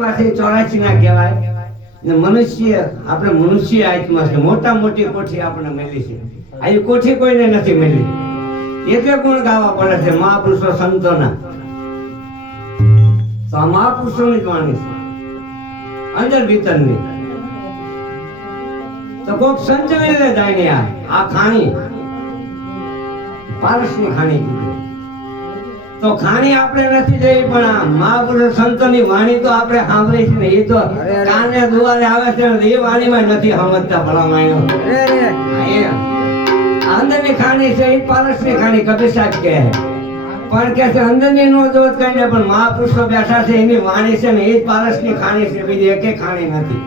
માંથી ચોરાશી ના કહેવાય. ને મનુષ્ય, આપણે મનુષ્ય આત્મા છે. મોટા મોટી કોઠી આપણે મળી છે. આવી કોઠી કોઈને નથી મળી એટલે ગુણ ગાવા પડે છે મહાપુરુષો સંતોના. તો આ મહાપુરુષોની વાણી છે. અંદર ભીતરની. તો કોક સંચવી લે જાય આ ખાણી. પારસની ખાણી કીધી. તો ખાણી આપણે નથી જોઈ પણ આ મહાપુરુષ સંતોની વાણી તો આપણે સાંભળી છે ને એ તો કાને દુવારે આવે છે એ વાણીમાં નથી સમજતા ભલા માણ્યો અંદરની ખાણી છે એ પારસની ખાણી કબીર સાહેબ કહે પણ કે છે અંદરની નો જોત કરીને પણ મહાપુરુષો બેઠા છે એની વાણી છે ને એ જ પારસની ખાણી છે બીજી એક ખાણી નથી.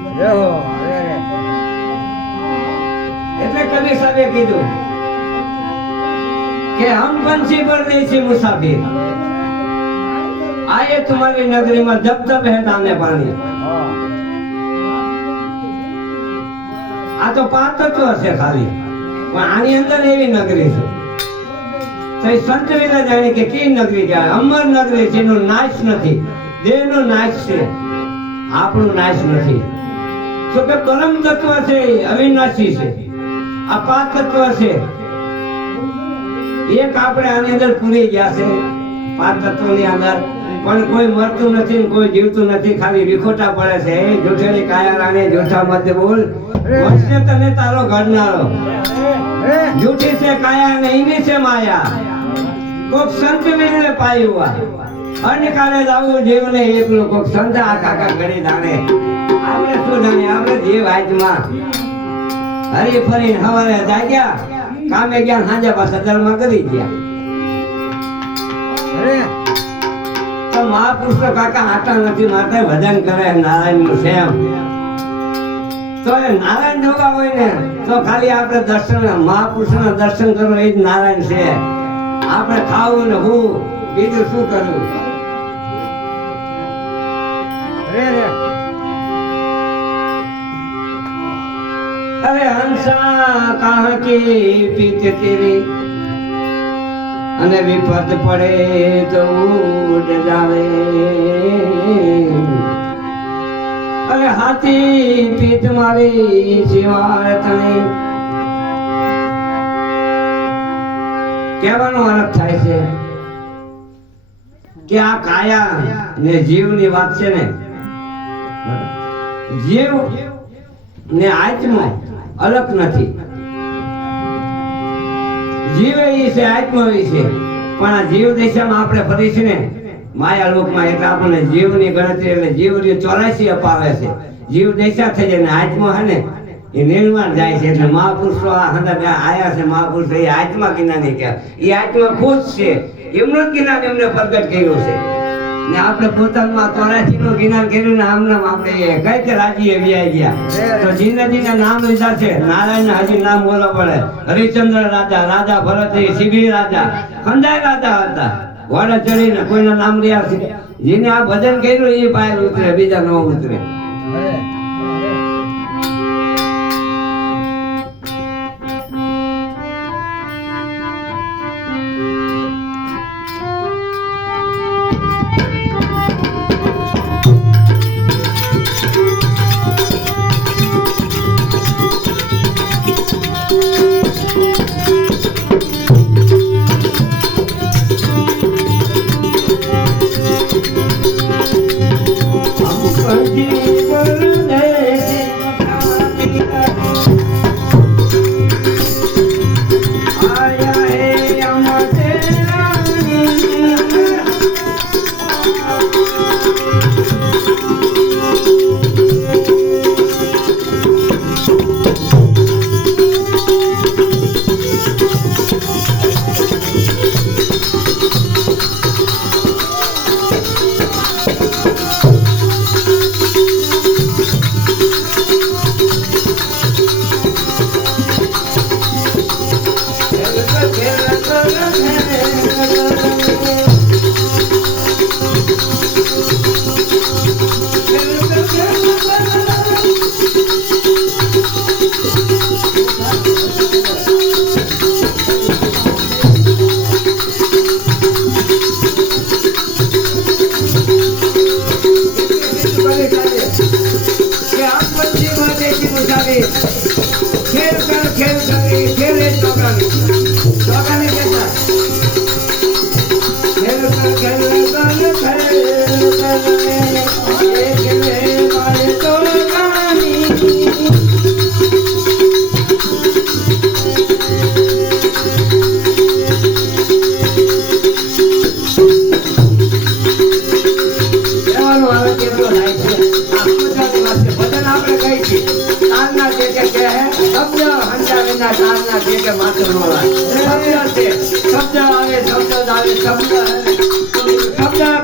એટલે કબીર સાહેબે કીધું કે હમ પંછી પર નહીં છે મુસાફિર. आए तुम्हारी नगरी में जब तक है दाने पानी આ તો પાંચ તત્વ છે ખાલી પણ આની અંદર એવી નગરી છે તો એ સંત વિના જાણે કે કઈ નગરી કહેવાય અમર નગરી છે એનો નાશ નથી દેહનો નાશ છે આપણું નાશ નથી તો કે પરમ તત્વ છે એ અવિનાશી છે આ પાંચ તત્વ છે એક આપણે આની અંદર પૂરી ગયા છે પાંચ તત્વોની અંદર પણ કોઈ મરતું નથી કોઈ જીવતું નથી ખાલી વિખોટા પડે છે. એ જૂઠેલી કાયા રાણે જૂઠા મત બોલ. વંશે તને તારો ઘડનારો. જૂઠી છે કાયા ને ઈની છે માયા. કોક સંત મિલને પાયું અન્યકારે જાવું જીવને એકલું કોક સંત આ કાકા ઘડી જાણે. આપણે શું જાણે? આપણે જીવ આજમાં હરી ફરી હવારે જાગ્યા. કામે ગયા સાંજે પાછા ધર્મ કરી ગયા. મહાપુરુષો કાકા આટા નથી મારતા ભજન કરે, નારાયણનું સેમ તો એ નારાયણ જોગા હોય ને, તો ખાલી આપણે દર્શન મહાપુરુષ ના દર્શન કરવું એ જ નારાયણ છે. આપણે ખાવું ને હું, બીજું શું કરવું અરે હંસા કાહ કે પીત તેરી. અને વિપત પડે તો ઉડ જાવે. અરે હાથી, પીઠ મારી સિવાય તને. કહેવાનો અર્થ થાય છે કે આ કાયા ને જીવની વાત છે ને. જીવ ને આત્મા અલગ નથી. જીવ એ છે આત્મા એ છે. પણ આ જીવ દિશામાં આપણે ફરી ને, માયા લોકમાં એટલે આપણને જીવની ગણતરી એટલે જીવની ચોરાશી અપાવે છે. જીવ દિશા થઈ જાય ને આત્મા હે ને, એ નિર્માણ જાય છે. એટલે મહાપુરુષો આ બે આયા છે, મહાપુરુષો એ આત્મા જ્ઞાની કહેવાય એ આત્મા ખુશ છે. એમનો જ્ઞાન એમને પ્રગટ કર્યો છે. ને આપણે પોતામાં ચોરાશી નું જ્ઞાન કર્યું ને આમને આપણે કઈ કે રાજી વ્યાય ગયા. તો જિંદગીના નામ લીધા છે. નારાયણ હજી નામ બોલો પડે. હરિચંદ્ર રાજા રાજા ભરત શિબિર રાજા ખંડાય રાજા હતા. ઘોડે ચડીને કોઈના નામ રહ્યા છે. જેને આ ભજન કર્યું એ બહાર ઉતરે બીજા ન ઉતરે. ખેલ કર ખેલ કરે ખેલે ચોકરાની તારના જે કે છે શબ્દ વિના તારના જે કે માત્ર મોળા આવે, શબ્દ આવે, શબ્દ